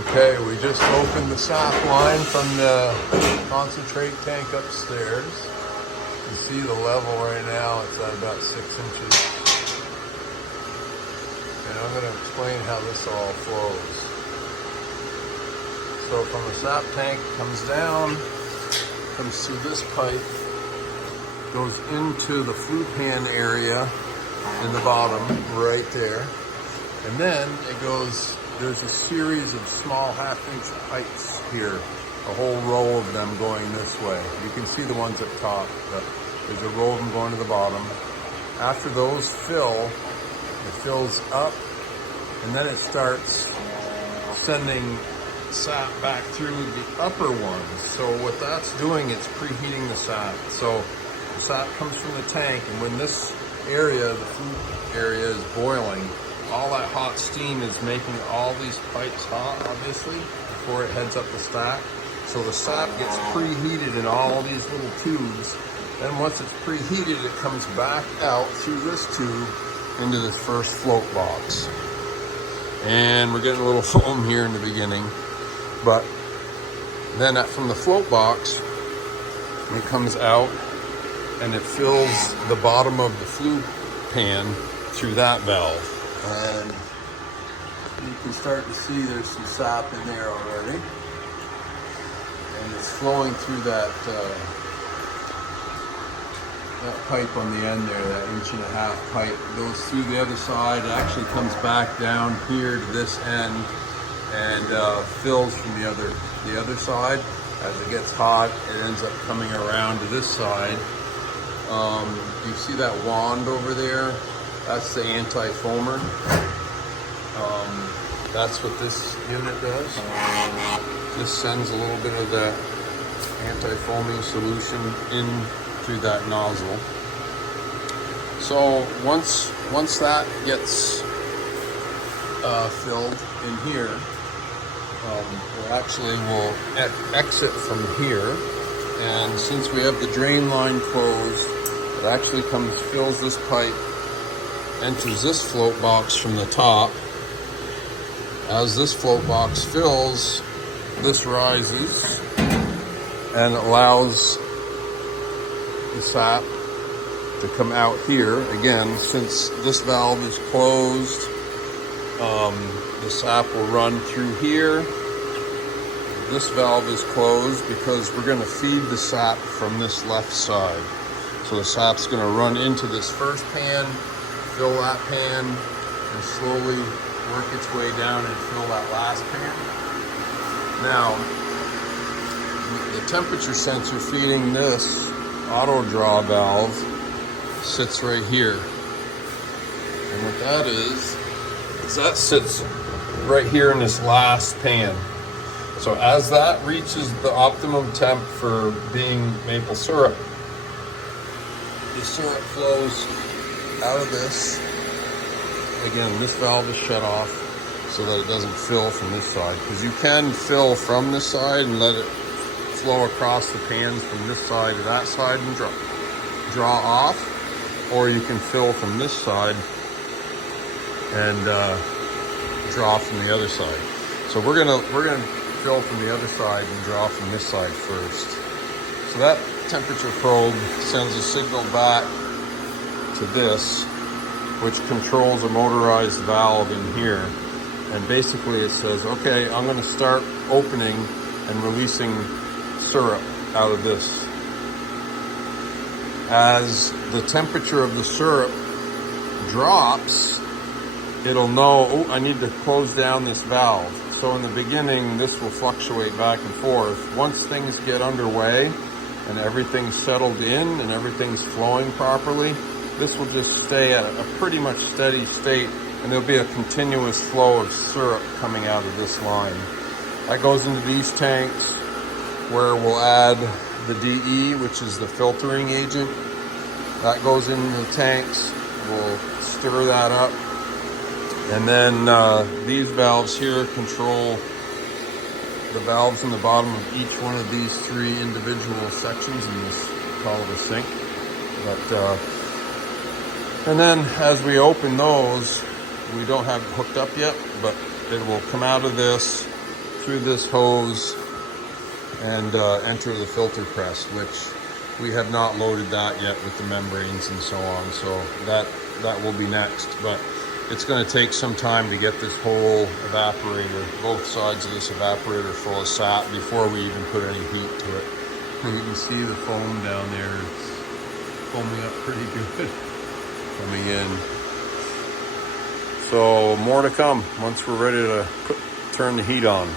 Okay, we just opened the sap line from the concentrate tank upstairs. You see the level right now, it's at about 6 inches. And I'm going to explain how this all flows. So from the sap tank, comes down, comes through this pipe, goes into the flue pan area in the bottom, right there. And then it goes, there's a series of small half-inch pipes here, a whole row of them going this way. You can see the ones up top, but there's a row of them going to the bottom. After those fill, it fills up, and then it starts sending sap back through the upper ones. So what that's doing, it's preheating the sap. So the sap comes from the tank, and when this area, the flue area, is boiling, all that hot steam is making all these pipes hot, obviously, before it heads up the stack. So the sap gets preheated in all these little tubes. Then once it's preheated, it comes back out through this tube into this first float box. And we're getting a little foam here in the beginning. But then from the float box, it comes out and it fills the bottom of the flue pan through that valve. And you can start to see there's some sap in there already. And it's flowing through that pipe on the end there, that 1.5 inch pipe. It goes through the other side. It actually comes back down here to this end and fills from the other side. As it gets hot, it ends up coming around to this side. You see that wand over there? That's the anti-foamer. That's what this unit does. Just sends a little bit of that anti-foaming solution in through that nozzle. So once that gets filled in here, we'll exit from here. And since we have the drain line closed, it actually fills this pipe, enters this float box from the top. As this float box fills, this rises and allows the sap to come out here. Again, since this valve is closed, the sap will run through here. This valve is closed because we're going to feed the sap from this left side. So the sap's going to run into this first pan, fill that pan, and slowly work its way down and fill that last pan. Now, the temperature sensor feeding this auto draw valve sits right here. And what that is that sits right here in this last pan. So as that reaches the optimum temp for being maple syrup, the syrup flows out of this. Again, this valve is shut off so that it doesn't fill from this side, because you can fill from this side and let it flow across the pans from this side to that side and draw off, or you can fill from this side and draw from the other side. So we're gonna fill from the other side and draw from this side first. So that temperature probe sends a signal back to this, which controls a motorized valve in here. And basically it says, okay, I'm gonna start opening and releasing syrup out of this. As the temperature of the syrup drops, it'll know, oh, I need to close down this valve. So in the beginning, this will fluctuate back and forth. Once things get underway and everything's settled in and everything's flowing properly, this will just stay at a pretty much steady state, and there'll be a continuous flow of syrup coming out of this line. That goes into these tanks, where we'll add the DE, which is the filtering agent. That goes into the tanks. We'll stir that up. And then these valves here control the valves in the bottom of each one of these 3 individual sections in this, call it a sink. And then as we open those, we don't have it hooked up yet, but it will come out of this, through this hose and enter the filter press, which we have not loaded that yet with the membranes and so on. So that will be next, but it's going to take some time to get this whole evaporator, both sides of this evaporator full of sap before we even put any heat to it. And you can see the foam down there. It's foaming up pretty good coming in. So more to come once we're ready to turn the heat on.